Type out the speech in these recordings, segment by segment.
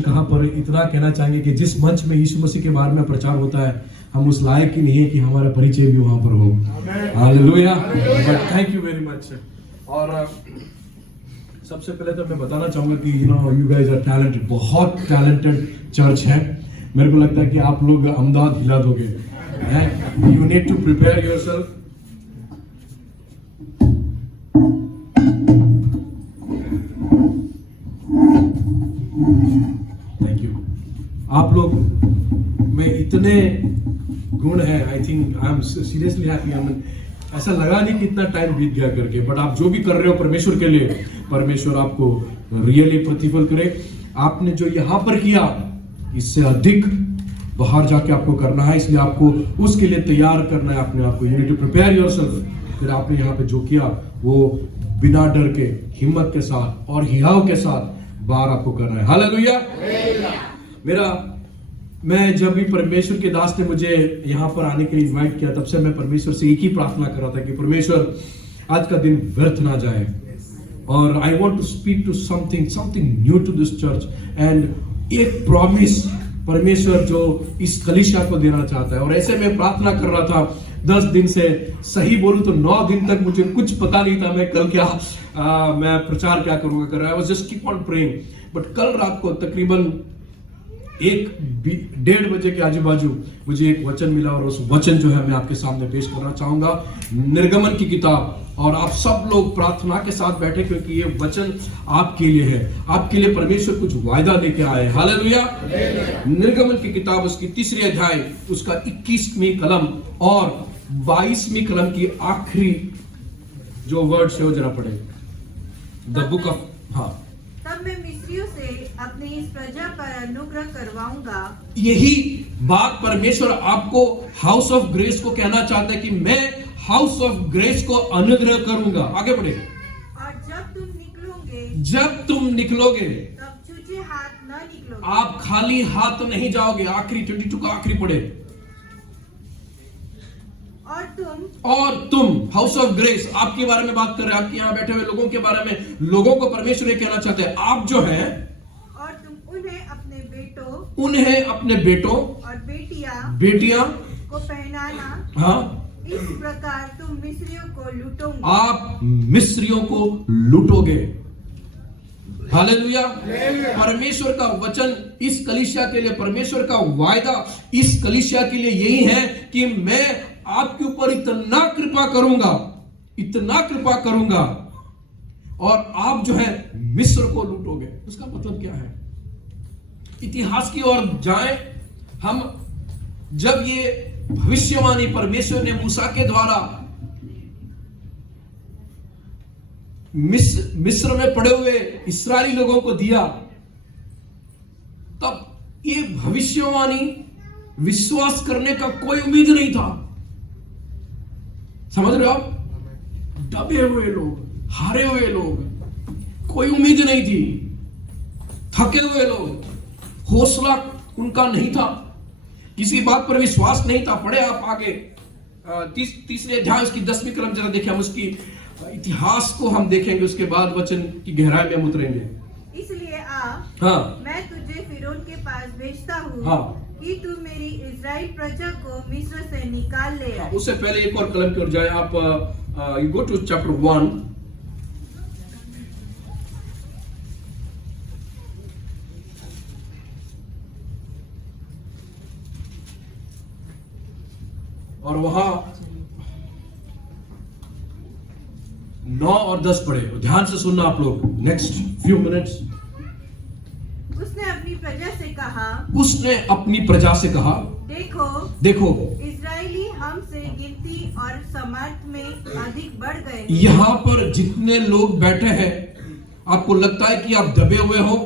कहाँ पर इतना कहना चाहेंगे कि जिस मंच में यीशु मसीह के बारे में प्रचार होता है, हम उस लायक ही नहीं है कि हमारा परिचय भी वहां पर हो। Hallelujah, but thank you very much. और सबसे पहले तो मैं बताना चाहूंगा कि यू गाइस आर टैलेंटेड, बहुत टैलेंटेड चर्च है। मेरे को लगता है कि आप लोग अहमदाबाद हिला दोगे। You need to prepare yourself. Thank you. आप लोग में इतने गुण हैं, I think I am seriously happy. ऐसा लगा नहीं कि इतना टाइम बीत गया करके, बट आप जो भी कर रहे हो परमेश्वर के लिए, परमेश्वर आपको रियली प्रतिफल करे। आपने जो यहाँ पर किया, इससे अधिक बाहर जाके आपको करना है, इसलिए आपको उसके लिए तैयार करना है अपने आप को। You need to prepare yourself. फिर आपने यहाँ पे जो किया वो बिना डर के, हिम्मत के साथ और हियाव के साथ बाहर आपको करना है। हालेलुया। मैं जब भी परमेश्वर के दास ने मुझे यहाँ पर आने के लिए इनवाइट किया, तब से मैं परमेश्वर से एक ही प्रार्थना कर रहा था कि परमेश्वर आज का दिन व्यर्थ ना जाए। और I want to speak to something new to this church. And एक प्रॉमिस परमेश्वर जो इस कलीसिया को देना चाहता है। और ऐसे में प्रार्थना कर रहा था 10 दिन से, सही बोलूं तो 9 दिन तक मुझे कुछ पता नहीं था मैं कल क्या मैं प्रचार क्या करूंगा कर रहा है। Just keep on praying. But कल रात को तकरीबन 1-1:30 बजे के आजू बाजू मुझे एक वचन मिला, और उस वचन जो है मैं आपके सामने पेश करना चाहूंगा, निर्गमन की किताब। और आप सब लोग प्रार्थना के साथ बैठे, क्योंकि ये वचन आपके लिए है। आपके लिए परमेश्वर कुछ वायदा लेके आए। हालेलुया। निर्गमन की किताब, उसकी 3री अध्याय, उसका 21वीं कलम और 22वीं कलम की आखिरी जो वर्ड्स है वो जरा पढ़े। द बुक ऑफ, हाँ। तब मैं मिस्रियों से अपनी इस प्रजा पर अनुग्रह करवाऊंगा। यही बात परमेश्वर आपको हाउस ऑफ ग्रेस को कहना चाहता है कि मैं हाउस ऑफ ग्रेस को अनुग्रह करूंगा। आगे बढ़े। और जब तुम निकलोगे तब छूछे हाथ न निकलोगे। आप खाली हाथ नहीं जाओगे। आखिरी 22 का आखिरी पढ़े। और तुम हाउस ऑफ ग्रेस, आपके बारे में बात कर रहे हैं, आपके यहाँ बैठे हुए लोगों के बारे में। लोगों को परमेश्वर ये कहना चाहते हैं, आप जो हैं, और तुम उन्हें अपने बेटों और बेटियां को पहनाना। हाँ, इस प्रकार तुम मिस्रियों को लूटोगे। आप मिस्रियों को लूटोगे। हालेलुया। परमेश्वर का वचन इस कलीसिया के लिए, परमेश्वर का वायदा इस कलीसिया के लिए यही है कि मैं आपके ऊपर इतना कृपा करूंगा और आप जो है मिस्र को लूटोगे। उसका मतलब क्या है? इतिहास की ओर जाएं हम। जब ये भविष्यवाणी परमेश्वर ने मूसा के द्वारा मिस्र में पड़े हुए इस्राएली लोगों को दिया, तब ये भविष्यवाणी विश्वास करने का कोई उम्मीद नहीं था। समझ रहे हो आप? दबे हुए लोग, हारे हुए लोग, कोई उम्मीद नहीं थी, थके हुए लोग, हौसला उनका नहीं था, किसी बात पर विश्वास नहीं था। पढ़े आप आगे 3रे अध्याय उसकी 10वीं कलम जरा देखें। हम उसकी इतिहास को हम देखेंगे, उसके बाद वचन की गहराई में हम उतरेंगे। इसलिए आ, हाँ, मैं तुझे फिरौन के पास भेजता हूँ, हाँ, कि तू मेरी इज़राइल प्रजा को मिस्र से निकाल ले। हाँ, उससे पहले एक और कलम की ओर जाए आप। You go to chapter 1। और वहां 9 और 10 पढ़े। ध्यान से सुनना आप लोग, नेक्स्ट फ्यू मिनट्स। उसने अपनी प्रजा से कहा, देखो इजरायली हमसे गिनती और सामर्थ में अधिक बढ़ गए। यहाँ पर जितने लोग बैठे हैं, आपको लगता है कि आप दबे हुए हो,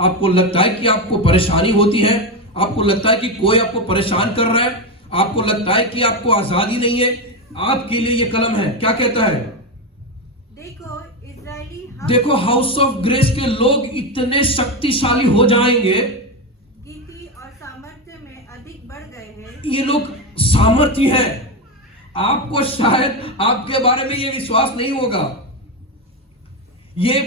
आपको लगता है कि आपको परेशानी होती है, आपको लगता है कि कोई आपको परेशान कर रहा है, आपको लगता है कि आपको आजादी नहीं है। आपके लिए ये कलम है। क्या कहता है? देखो हाउस ऑफ ग्रेस के लोग इतने शक्तिशाली हो जाएंगे, गिनती और सामर्थ्य में अधिक बढ़ गए हैं। ये लोग सामर्थ्य है। आपको शायद आपके बारे में ये विश्वास नहीं होगा। ये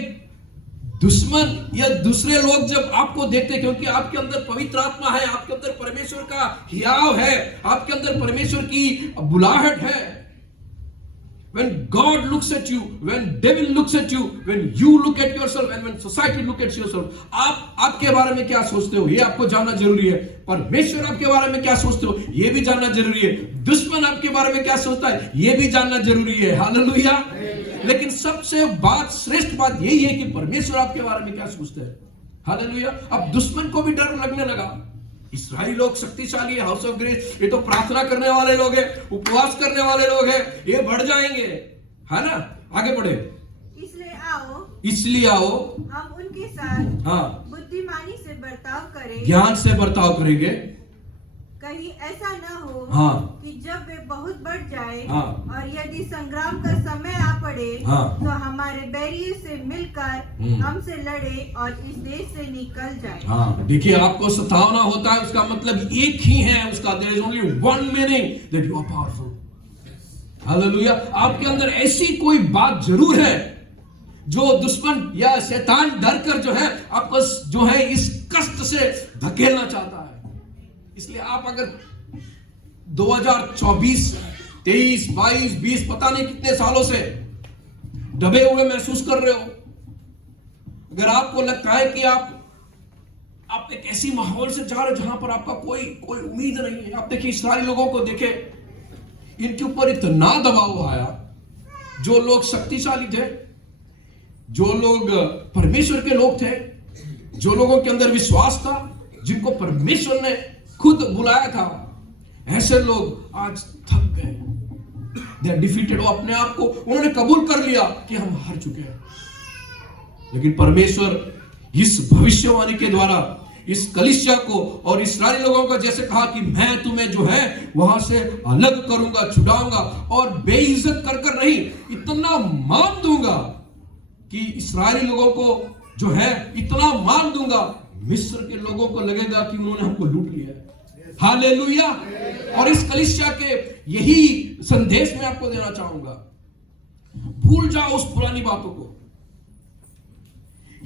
दुश्मन या दूसरे लोग जब आपको देखते हैं, क्योंकि आपके अंदर पवित्र आत्मा है, आपके अंदर परमेश्वर का हियाव है, आपके अंदर परमेश्वर की बुलाहट है। When God looks at you, when devil looks at you, when you look at yourself and when society look at yourself, आप आपके बारे में क्या सोचते हो ये आपको जानना जरूरी है। परमेश्वर आपके बारे में क्या सोचते हो ये भी जानना जरूरी है। दुश्मन आपके बारे में क्या सोचता है ये भी जानना जरूरी है। हालेलुया। लेकिन सबसे श्रेष्ठ बात यही है कि परमेश्वर आपके बारे में क्या सोचते हैं। हालेलुया। अब दुश्मन को भी डर लगने लगा। इस्राएली लोग शक्तिशाली है, हाउस ऑफ ग्रेस, ये तो प्रार्थना करने वाले लोग हैं, उपवास करने वाले लोग हैं, ये बढ़ जाएंगे, है ना। आगे बढ़े। इसलिए आओ हम उनके साथ हाँ बुद्धिमानी से बर्ताव करें, ज्ञान से बर्ताव करेंगे, कहीं ऐसा न हो हाँ कि जब वे बहुत बढ़ जाए हाँ और यदि संग्राम का समय आ पड़े हाँ तो हमारे बैरियों से मिलकर हमसे लड़े और इस देश से निकल जाए। हाँ देखिए, आपको सतावना होता है उसका मतलब एक ही है, उसका there is only one meaning, that you are powerful. Hallelujah. आपके अंदर ऐसी कोई बात जरूर है जो दुश्मन या शैतान डर कर जो है आपको जो है इस कष्ट से धकेलना चाहता है। इसलिए आप अगर 2024, 23, 22, 20 पता नहीं कितने सालों से दबे हुए महसूस कर रहे हो, अगर आपको लगता है कि आप एक ऐसी माहौल से जा रहे हो जहां पर आपका कोई उम्मीद नहीं है। आप देखिए इस्राएली लोगों को देखे, इनके ऊपर इतना दबाव आया। जो लोग शक्तिशाली थे, जो लोग परमेश्वर के लोग थे, जो लोगों के अंदर विश्वास था, जिनको परमेश्वर ने खुद बुलाया था, ऐसे लोग आज थक गए। They are defeated. वो अपने आप को उन्होंने कबूल कर लिया कि हम हार चुके हैं। लेकिन परमेश्वर इस भविष्यवाणी के द्वारा इस कलीसिया को और इस्राएली लोगों को जैसे कहा कि मैं तुम्हें जो है वहां से अलग करूंगा, छुड़ाऊंगा और बेइज्जत कर कर नहीं, इतना मान दूंगा कि इस्राएली लोगों को जो है इतना मान दूंगा, मिस्र के लोगों को लगेगा कि उन्होंने हमको लूट लिया है। हालेलुया। और इस कलीसिया के यही संदेश मैं आपको देना चाहूंगा, भूल जाओ उस पुरानी बातों को।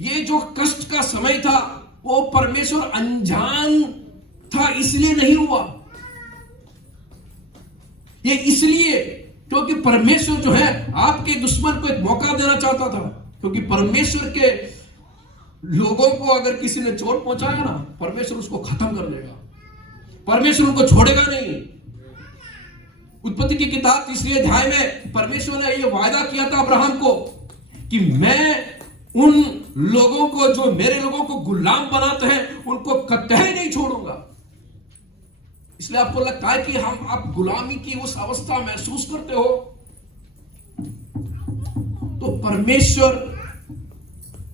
ये जो कष्ट का समय था वो परमेश्वर अनजान था इसलिए नहीं हुआ। ये इसलिए क्योंकि परमेश्वर जो है आपके दुश्मन को एक मौका देना चाहता था। क्योंकि परमेश्वर के लोगों को अगर किसी ने चोट पहुंचाया ना, परमेश्वर उसको खत्म कर देगा, परमेश्वर उनको छोड़ेगा नहीं। उत्पत्ति की किताब 3 अध्याय में परमेश्वर ने यह वायदा किया था अब्राहम को कि मैं उन लोगों को जो मेरे लोगों को गुलाम बनाते हैं उनको कतई नहीं छोड़ूंगा। इसलिए आपको लगता है कि आप गुलामी की उस अवस्था महसूस करते हो, तो परमेश्वर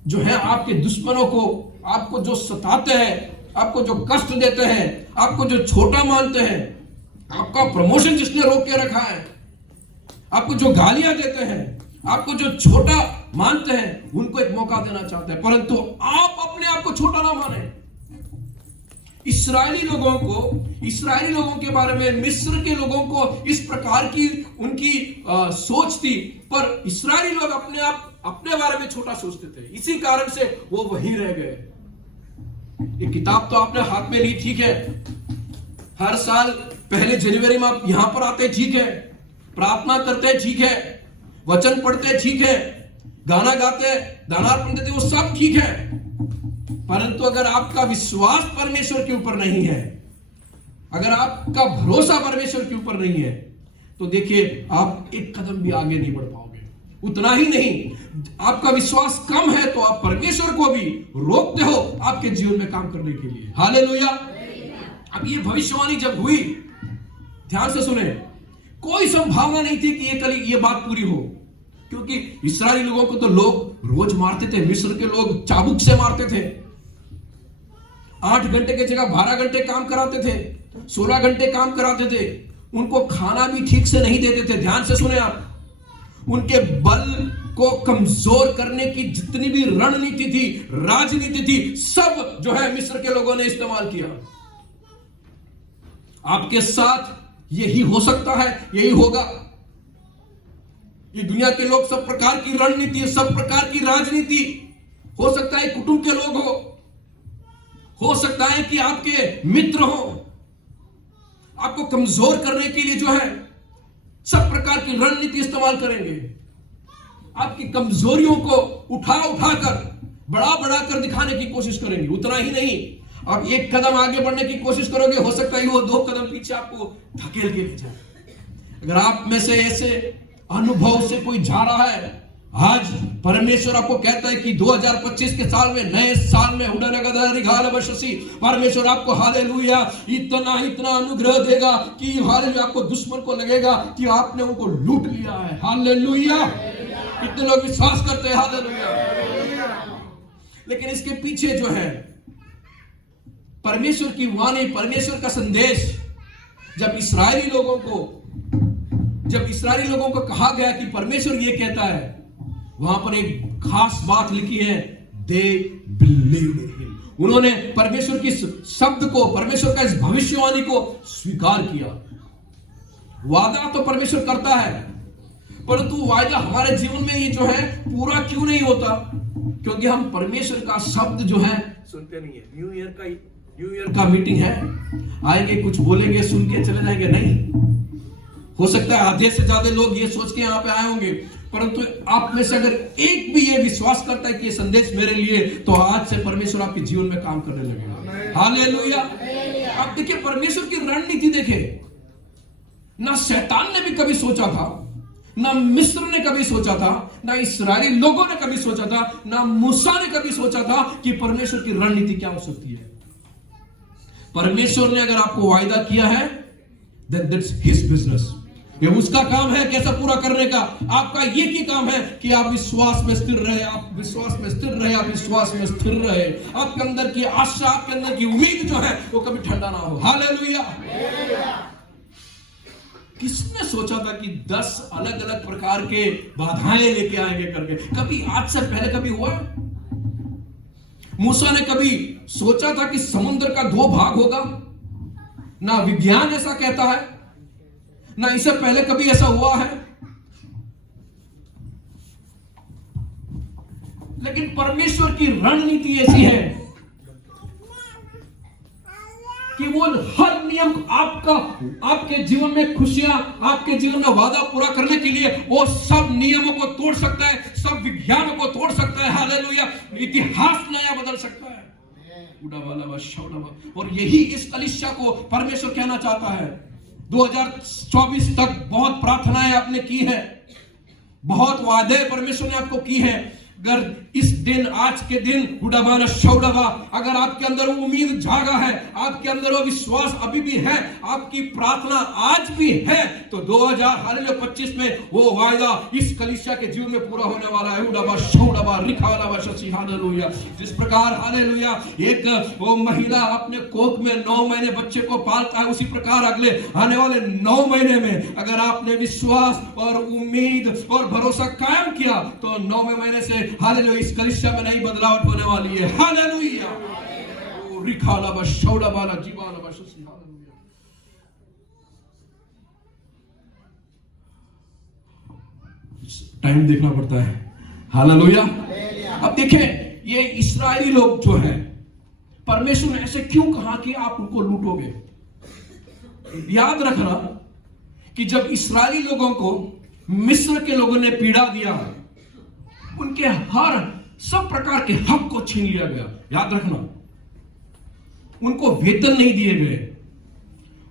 जो है आपके दुश्मनों को, आपको जो सताते हैं, आपको जो कष्ट देते हैं, आपको जो छोटा मानते हैं, आपका प्रमोशन जिसने रोक के रखा है, आपको जो गालियां देते हैं, आपको जो छोटा मानते हैं, उनको एक मौका देना चाहते हैं, परंतु आप अपने आप को छोटा ना माने। इस्राएली लोगों के बारे में, मिस्र के लोगों को इस प्रकार की उनकी सोच थी, पर इस्राएली लोग अपने बारे में छोटा सोचते थे। इसी कारण से वो वहीं रह गए। ये किताब तो आपने हाथ में ली, ठीक है, हर साल पहले जनवरी में आप यहां पर आते, ठीक है, प्रार्थना करते, ठीक है, वचन पढ़ते, ठीक है, गाना गाते, दानार्पण देते, वो सब ठीक है, परंतु अगर आपका विश्वास परमेश्वर के ऊपर नहीं है, अगर आपका भरोसा परमेश्वर के ऊपर नहीं है, तो देखिए आप एक कदम भी आगे नहीं बढ़ पाओगे। उतना ही नहीं, आपका विश्वास कम है तो आप परमेश्वर को भी रोकते हो आपके जीवन में काम करने के लिए। हालेलुया। अब ये भविष्यवाणी जब हुई, ध्यान से सुने, कोई संभावना नहीं थी कि ये बात पूरी हो, क्योंकि इस्राएली लोगों को तो लोग रोज मारते थे। मिस्र के लोग चाबुक से मारते थे, 8 घंटे की जगह 12 घंटे काम कराते थे, 16 घंटे काम कराते थे, उनको खाना भी ठीक से नहीं देते थे। ध्यान से सुने आप, उनके बल को कमजोर करने की जितनी भी रणनीति थी, राजनीति थी, सब जो है मिस्र के लोगों ने इस्तेमाल किया। आपके साथ यही हो सकता है, यही होगा। ये दुनिया के लोग सब प्रकार की रणनीति, सब प्रकार की राजनीति हो सकता है कुटुंब के लोग हो सकता है कि आपके मित्र हो, आपको कमजोर करने के लिए जो है सब प्रकार की रणनीति इस्तेमाल करेंगे। आपकी कमजोरियों को उठा कर बड़ा कर दिखाने की कोशिश करेंगे। उतना ही नहीं, आप एक कदम आगे बढ़ने की कोशिश करोगे, हो सकता है वो 2 कदम पीछे आपको धकेल के ले जाए। अगर आप में से ऐसे अनुभव से कोई जा रहा है, आज परमेश्वर आपको कहता है कि 2025 के साल में, नए साल में परमेश्वर आपको हालेलुया इतना अनुग्रह देगा कि हालेलुया आपको दुश्मन को लगेगा कि आपने उनको लूट लिया है। हालेलुया, कितने लोग विश्वास करते हैं? हालेलुया। लेकिन इसके पीछे जो है परमेश्वर की वाणी, परमेश्वर का संदेश, जब इस्राएली लोगों को कहा गया कि परमेश्वर ये कहता है, वहां पर एक खास बात लिखी है, दे बिलीव्ड हिम। उन्होंने परमेश्वर की शब्द को, परमेश्वर का इस भविष्यवाणी को स्वीकार किया। वादा तो परमेश्वर करता है, परंतु वादा हमारे जीवन में ये जो है पूरा क्यों नहीं होता? क्योंकि हम परमेश्वर का शब्द जो है सुनते नहीं है। न्यू ईयर का मीटिंग है, आएंगे कुछ बोलेंगे, सुन के चले जाएंगे, नहीं। हो सकता है आधे से ज्यादा लोग ये सोच के यहाँ पे आए होंगे, परंतु आप में से अगर एक भी ये विश्वास करता है कि ये संदेश मेरे लिए, तो आज से परमेश्वर आपके जीवन में काम करने लगेगा। हालेलुया। आप देखिए परमेश्वर की रणनीति देखे, ना शैतान ने भी कभी सोचा था, ना मिस्र ने कभी सोचा था, ना इस्राएली लोगों ने कभी सोचा था, ना मूसा ने कभी सोचा था कि परमेश्वर की रणनीति क्या हो सकती है। परमेश्वर ने अगर आपको वायदा किया है, then that's his business। ये उसका काम है कैसा पूरा करने का। आपका ये की काम है कि आप विश्वास में स्थिर रहे, आप विश्वास में स्थिर रहे, आप विश्वास में स्थिर रहे। आपके अंदर की आशा, आपके अंदर की उम्मीद जो है वो कभी ठंडा ना हो। हालेलुया। किसने सोचा था कि 10 अलग अलग प्रकार के बाधाएं लेके आएंगे करके? कभी आज से पहले कभी हुआ? मूसा ने कभी सोचा था कि समुद्र का 2 भाग होगा? ना विज्ञान ऐसा कहता है, ना इससे पहले कभी ऐसा हुआ है। लेकिन परमेश्वर की रणनीति ऐसी है कि वो हर नियम आपके जीवन में खुशियां, आपके जीवन में वादा पूरा करने के लिए वो सब नियमों को तोड़ सकता है, सब विज्ञानों को तोड़ सकता है। हालेलुया। इतिहास नया बदल सकता है। और यही इस कलीसिया को परमेश्वर कहना चाहता है। 2024 तक बहुत प्रार्थनाएं आपने की है, बहुत वादे परमेश्वर ने आपको की है। अगर इस दिन, आज के दिन अगर आपके अंदर वो उम्मीद जागा है, आपके अंदर वो विश्वास अभी भी है, आपकी प्रार्थना आज भी है, तो 2025 में वो वायदा इस कलीसिया के जीवन में पूरा होने वाला है। हालेलुया। जिस प्रकार हालेलुया एक वो महिला अपने कोख में 9 महीने बच्चे को पालता है, उसी प्रकार अगले आने वाले 9 महीने में अगर आपने विश्वास और उम्मीद और भरोसा कायम किया, तो 9वें महीने से हालेलुया इस कलीसिया में नई बदलावट होने वाली है। हालेलुया। रिखाला बशौड़ा बाला जीवाला बशसी। हालेलुया। टाइम देखना पड़ता है। हालेलुया। अब देखें ये इस्राएली लोग जो है, परमेश्वर ने ऐसे क्यों कहा कि आप उनको लूटोगे? याद रखना कि जब इस्राएली लोगों को मिस्र के लोगों ने पीड़ा दिया, उनके हर सब प्रकार के हक को छीन लिया गया। याद रखना, उनको वेतन नहीं दिए गए,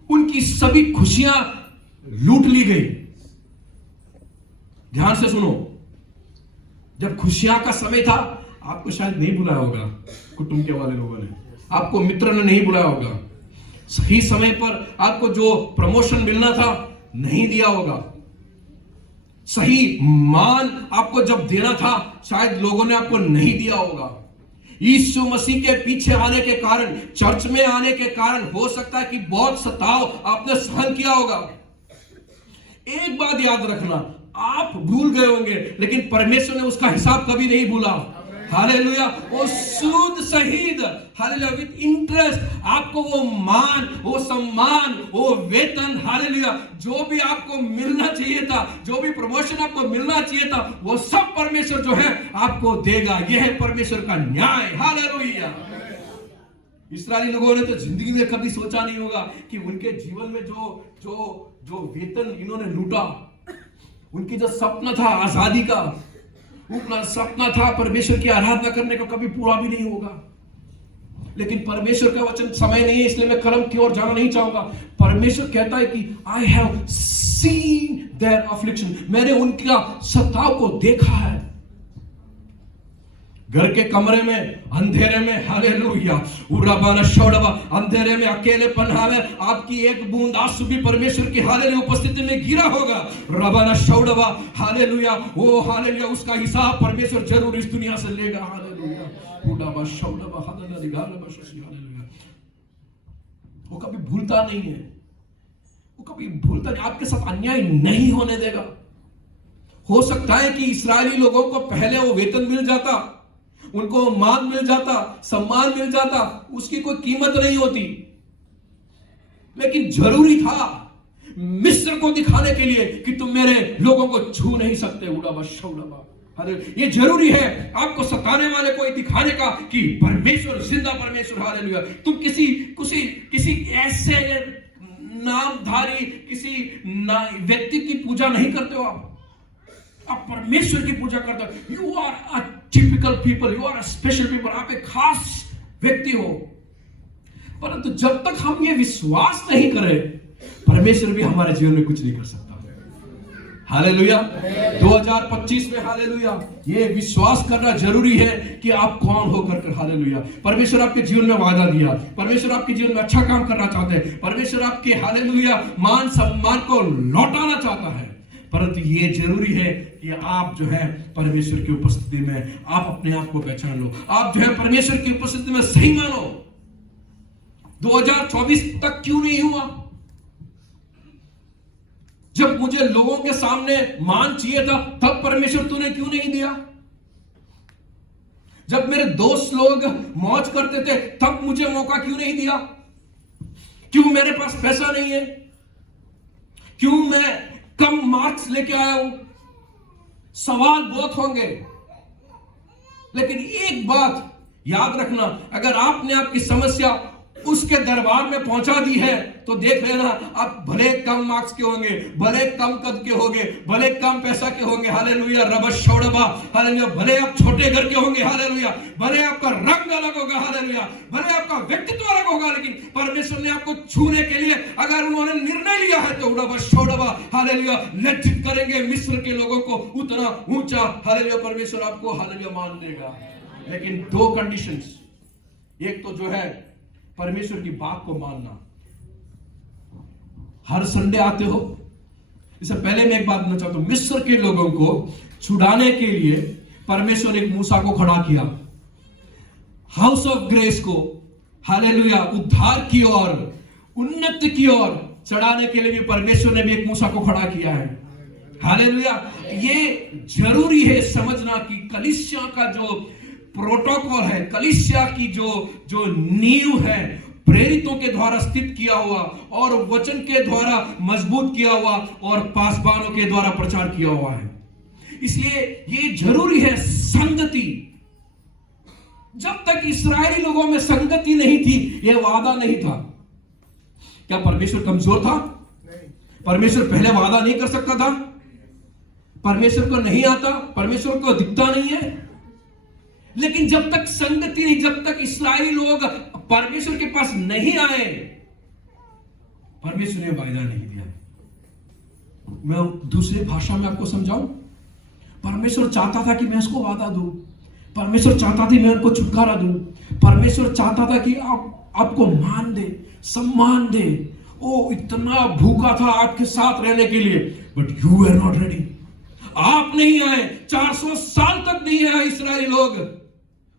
उनकी सभी खुशियां लूट ली गई। ध्यान से सुनो, जब खुशियां का समय था, आपको शायद नहीं बुलाया होगा कुटुंब के वाले लोगों ने, आपको मित्र ने नहीं बुलाया होगा, सही समय पर आपको जो प्रमोशन मिलना था नहीं दिया होगा, सही मान आपको जब देना था शायद लोगों ने आपको नहीं दिया होगा। यीशु मसीह के पीछे आने के कारण, चर्च में आने के कारण हो सकता है कि बहुत सताव आपने सहन किया होगा। एक बात याद रखना, आप भूल गए होंगे, लेकिन परमेश्वर ने उसका हिसाब कभी नहीं भूला। हालेलुया, वो सूद सहित, हालेलुया, विद इंटरेस्ट आपको वो मान, वो सम्मान, वो वेतन, हालेलुया, जो भी आपको मिलना चाहिए था, जो भी प्रमोशन आपको मिलना चाहिए था, वो सब परमेश्वर जो है आपको देगा। यह है परमेश्वर का न्याय। हालेलुया। इस्राएली लोगों ने तो जिंदगी में कभी सोचा नहीं होगा कि उनके जीवन में जो वेतन इन्होंने लूटा, उनकी जो सपना था आजादी का, उनका सपना था परमेश्वर की आराधना करने का, कभी पूरा भी नहीं होगा। लेकिन परमेश्वर का वचन, समय नहीं है इसलिए मैं कलम की ओर जाना नहीं चाहूंगा। परमेश्वर कहता है कि I have seen their affliction, मैंने उनका सताव को देखा है। घर के कमरे में, अंधेरे में, हालेलुया, उराबाना शौड़बा, अंधेरे में, अकेलेपन में आपकी एक बूंद आंसू भी परमेश्वर की हालेलुया उपस्थिति में गिरा होगा। रबाना शौड़बा, हालेलुया, वो हालेलुया, उसका हिसाब परमेश्वर जरूर इस दुनिया से लेगा। हालेलुया, उराबा शौड़बा, हालेलुया, हालेलुया, वो कभी भूलता नहीं है, वो कभी भूलता नहीं, आपके साथ अन्याय नहीं होने देगा। हो सकता है कि इस्राएली लोगों को पहले वो वेतन मिल जाता, उनको मान मिल जाता, सम्मान मिल जाता, उसकी कोई कीमत नहीं होती, लेकिन जरूरी था मिस्र को दिखाने के लिए कि तुम मेरे लोगों को छू नहीं सकते। उड़ाबा शौड़बा, अरे ये जरूरी है आपको सताने वाले को दिखाने का कि परमेश्वर जिंदा परमेश्वर। हालेलुया, तुम किसी ऐसे नामधारी किसी व्यक्ति की पूजा नहीं करते हो, आप परमेश्वर की पूजा करते हो। You are a typical people, you are a special people, आप एक खास व्यक्ति हो। परंतु जब तक हम ये विश्वास नहीं करें, परमेश्वर भी हमारे जीवन में कुछ नहीं कर सकता। हालेलुया, 2025 में हालेलुया, ये विश्वास करना जरूरी है कि आप कौन होकर कर। हालेलुया, परमेश्वर आपके जीवन में वादा दिया, परमेश्वर आपके जीवन में अच्छा काम करना चाहते हैं, परमेश्वर आपके हालेलुया मान सम्मान को लौटाना चाहता है। परंतु ये जरूरी है कि आप जो है परमेश्वर की उपस्थिति में आप अपने आप को पहचान लो, आप जो है परमेश्वर की उपस्थिति में सही मानो। 2024 तक क्यों नहीं हुआ? जब मुझे लोगों के सामने मान चाहिए था, तब परमेश्वर तूने क्यों नहीं दिया? जब मेरे दोस्त लोग मौज करते थे, तब मुझे मौका क्यों नहीं दिया? क्यों मेरे पास पैसा नहीं है? क्यों मैं कम मार्क्स लेके आया हूं? सवाल बहुत होंगे, लेकिन एक बात याद रखना, अगर आपने आपकी समस्या उसके दरबार में पहुंचा दी है, तो देख लेना, आप भले कम मार्क्स के होंगे, भले कम कद के होंगे, भले कम पैसा के होंगे, हालेलुया, रबश शौड़बा, हालेलुया, भले आप छोटे घर के होंगे, हालेलुया, भले आपका रंग अलग होगा, हालेलुया, भले आपका व्यक्तित्व अलग होगा, लेकिन परमेश्वर ने आपको छूने के लिए अगर उन्होंने निर्णय लिया है, तो रबश शौड़बा, हालेलुया, लज्जित करेंगे मिस्र के लोगों को उतना ऊंचा, हालेलुया, परमेश्वर आपको हालेलुया मान देगा। लेकिन दो कंडीशंस, एक तो जो है परमेश्वर की बात को मानना। हर संडे आते हो, इससे पहले मैं एक बात बोलना चाहता हूं, मिस्र के लोगों को छुड़ाने के लिए परमेश्वर ने एक मूसा को खड़ा किया, हाउस ऑफ ग्रेस को, हालेलुया, उद्धार की ओर, उन्नति की ओर चढ़ाने के लिए भी परमेश्वर ने भी एक मूसा को खड़ा किया है। हालेलुया, ये जरूरी है समझना कि कलीसिया का जो प्रोटोकॉल है, कलीसिया की जो नींव है, प्रेरितों के द्वारा स्थित किया हुआ और वचन के द्वारा मजबूत किया हुआ और पासबानों के द्वारा प्रचार किया हुआ है। इसलिए ये जरूरी है संगति। जब तक इस्राएली लोगों में संगति नहीं थी, यह वादा नहीं था। क्या परमेश्वर कमजोर था? नहीं। परमेश्वर पहले वादा नहीं कर सकता था? परमेश्वर को नहीं आता? परमेश्वर को दिखता नहीं है? लेकिन जब तक संगति नहीं, जब तक इस्राएली लोग परमेश्वर के पास नहीं आए, परमेश्वर ने वायदा नहीं दिया। मैं दूसरी भाषा में आपको समझाऊं, परमेश्वर चाहता था कि मैं इसको वादा दूं, परमेश्वर चाहता था मैं उनको छुटकारा दूं, परमेश्वर चाहता था कि आपको मान दे, सम्मान दे। ओ इतना भूखा था आपके साथ रहने के लिए, but you are not ready. आप नहीं आए, 400 साल तक नहीं आए इस्राएली लोग,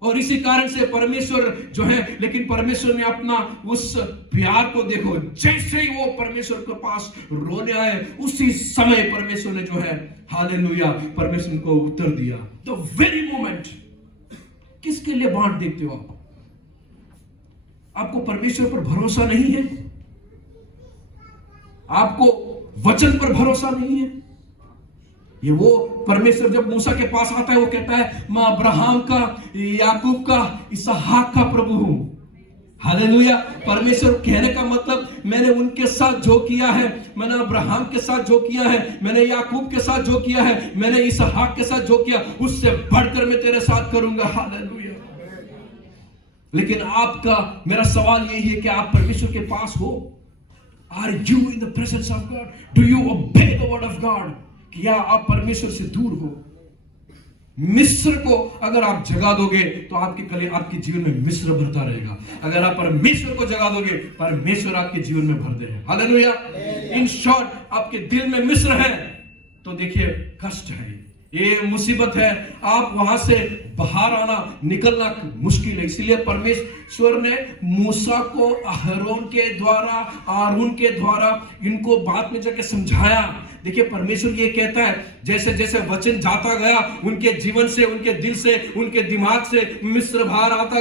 और इसी कारण से परमेश्वर जो है, लेकिन परमेश्वर ने अपना उस प्यार को देखो, जैसे ही वो परमेश्वर के पास रोने आए, उसी समय परमेश्वर ने जो है हालेलुया, परमेश्वर को उत्तर दिया। द वेरी मोमेंट किसके लिए बाट देखते हो आप? आपको परमेश्वर पर भरोसा नहीं है? आपको वचन पर भरोसा नहीं है? ये वो परमेश्वर जब मूसा के पास आता है, वो कहता है मैं अब्राहम का, याकूब का, इसहाक का प्रभु हूं। हालेलुया। परमेश्वर कहने का मतलब, मैंने उनके साथ जो किया है, मैंने अब्राहम के साथ जो किया है, मैंने याकूब के साथ जो किया है, मैंने इसहाक के साथ जो किया, उससे बढ़कर मैं तेरे साथ करूंगा। हालेलुया। लेकिन आपका, मेरा सवाल यही है कि आप परमेश्वर के पास हो? Are you in the presence of God? Do you obey the word of God? क्या आप परमेश्वर से दूर हो? मिस्र को अगर आप जगा दोगे तो आपके जीवन में मिस्र भरता रहेगा। अगर आप परमेश्वर को जगा दोगे, परमेश्वर आपके जीवन में भरते हैं। हालेलुया। इन शॉर्ट, आपके दिल में मिस्र है तो देखिए कष्ट है, ये मुसीबत है, आप वहां से बाहर आना, निकलना मुश्किल है। इसलिए परमेश्वर ने मूसा को आरून के द्वारा इनको बाद में जाके समझाया। देखिए परमेश्वर ये कहता है, जैसे जैसे वचन जाता गया उनके जीवन से, उनके दिल से, उनके दिमाग से मिस्र बाहर आता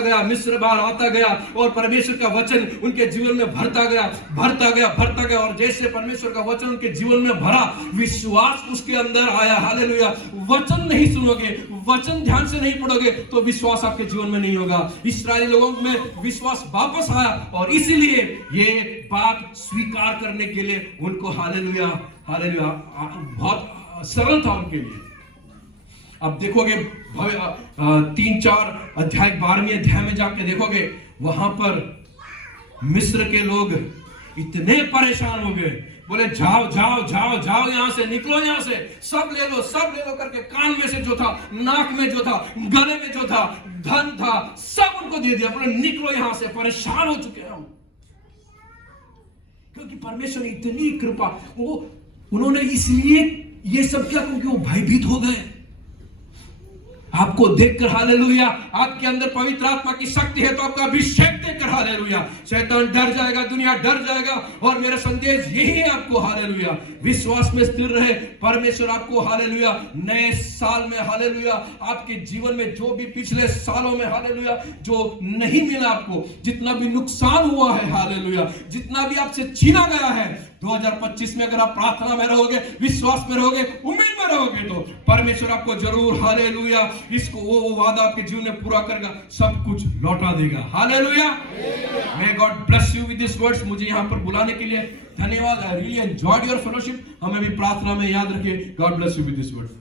गया, और परमेश्वर का वचन उनके जीवन में भरता गया। और जैसे परमेश्वर का वचन उनके जीवन में भरा, विश्वास उसके अंदर आया। हालेलुया। वचन नहीं सुनोगे, वचन ध्यान से नहीं पढ़ोगे तो विश्वास आपके जीवन में नहीं होगा। इस्राएली लोगों में विश्वास वापस आया, और इसीलिए ये बात स्वीकार करने के लिए उनको, हालेलुया, बहुत सरल था उनके लिए। अब देखोगे 3-4 अध्याय, 12वें अध्याय में जाके देखोगे, वहां पर मिस्र के लोग इतने परेशान हो गए, बोले जाओ यहां से, निकलो यहां से, सब ले लो करके, कान में से जो था, नाक में जो था, गले में जो था, धन था, सब उनको दे दिया। बोले निकलो यहां से, परेशान हो चुके हैं हम। क्योंकि परमेश्वर ने इतनी कृपा, उन्होंने इसलिए ये सब किया क्योंकि वो भयभीत हो गए। आपको देखकर, हालेलुया, आपके अंदर पवित्र आत्मा की शक्ति है तो आपका अभिषेक देखकर, हालेलुया, शैतान डर जाएगा, दुनिया डर जाएगा। और मेरा संदेश यही है आपको, हालेलुया, विश्वास में स्थिर रहे। परमेश्वर आपको, हालेलुया, नए साल में, हालेलुया, आपके जीवन में जो भी पिछले सालों में, हालेलुया, जो नहीं मिला आपको, जितना भी नुकसान हुआ है, हालेलुया, जितना भी आपसे छीना गया है, 2025 में अगर आप प्रार्थना में रहोगे, विश्वास में रहोगे, उम्मीद में रहोगे, तो परमेश्वर आपको जरूर, हालेलुया, इसको वो वादा आपके जीवन में पूरा करेगा, सब कुछ लौटा देगा। Hallelujah. May God bless you with this words. मुझे यहाँ पर बुलाने के लिए धन्यवाद। I really enjoyed your fellowship. हमें भी प्रार्थना में याद रखिए। God bless you with this words.